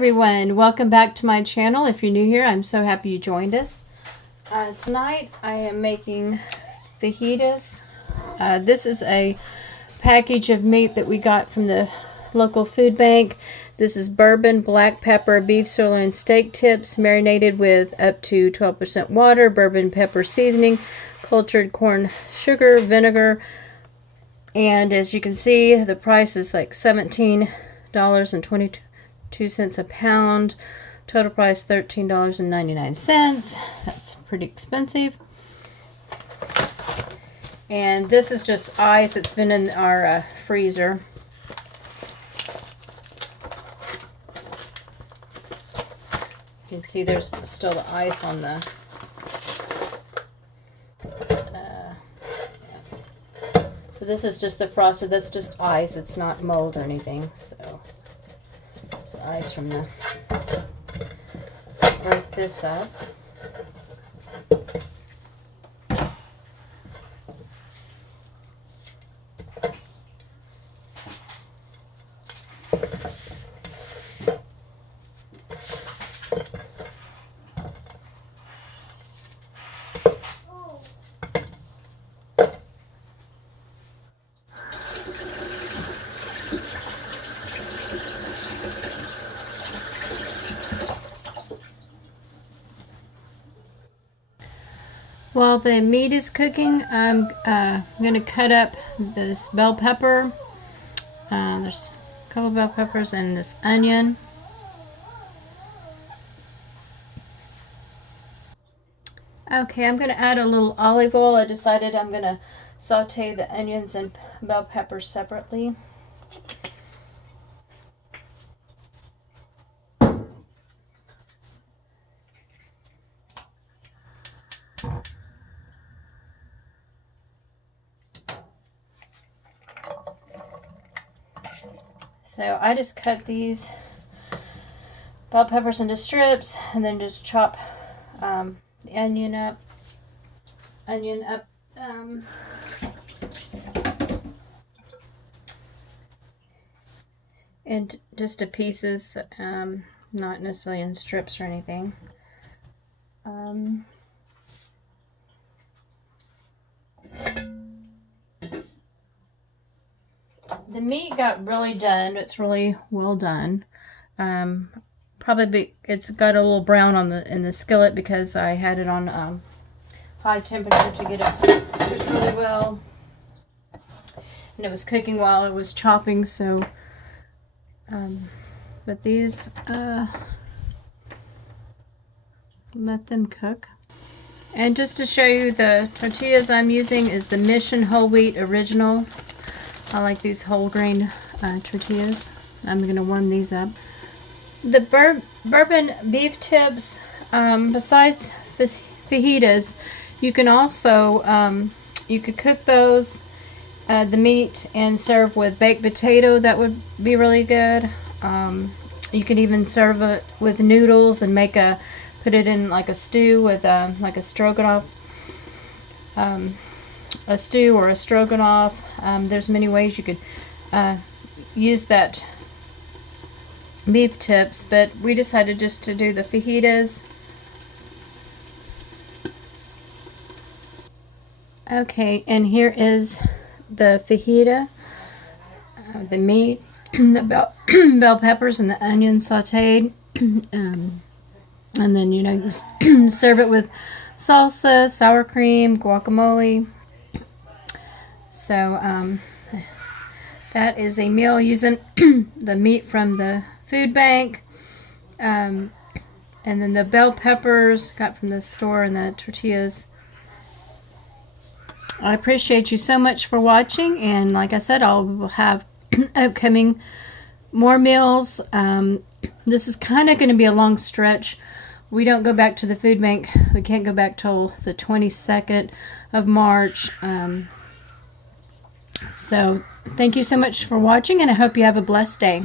everyone, welcome back to my channel. If you're new here, I'm so happy you joined us. Tonight I am making fajitas. This is a package of meat that we got from the local food bank. This is bourbon, black pepper, beef sirloin steak tips marinated with up to 12% water, bourbon pepper seasoning, cultured corn sugar, vinegar, and as you can see, the price is like $17.22 a pound. Total price $13.99. That's pretty expensive. And this is just ice. It's been in our freezer. You can see there's still the ice on the so this is just the frosted. That's just ice. It's not mold or anything. So it's the ice from the. So break this up. While the meat is cooking, I'm going to cut up this bell pepper. There's a couple bell peppers and this onion. Okay, I'm going to add a little olive oil. I decided I'm going to saute the onions and bell peppers separately. So I just cut these bell peppers into strips and then just chop the onion up. And just to pieces, not necessarily in strips or anything. The meat got really done. It's really well done. It's got a little brown on in the skillet because I had it on high temperature to get it cooked really well. And it was cooking while I was chopping, so but these let them cook. And just to show you, the tortillas I'm using is the Mission Whole Wheat Original. I like these whole grain tortillas. I'm going to warm these up. The bourbon beef tips, besides fajitas, you can also, you could cook those, the meat, and serve with baked potato. That would be really good. You could even serve it with noodles and put it in like a stew with like a stroganoff. A stew or a stroganoff. There's many ways you could use that beef tips, but we decided just to do the fajitas. Okay, and here is the fajita, the meat, the bell peppers and the onion sauteed, and then you serve it with salsa, sour cream, guacamole. So that is a meal using the meat from the food bank, and then the bell peppers got from the store, and the tortillas. I appreciate you so much for watching, and like I said, I'll have upcoming more meals. This is kind of going to be a long stretch. We don't go back to the food bank. We can't go back till the 22nd of March. So thank you so much for watching, and I hope you have a blessed day.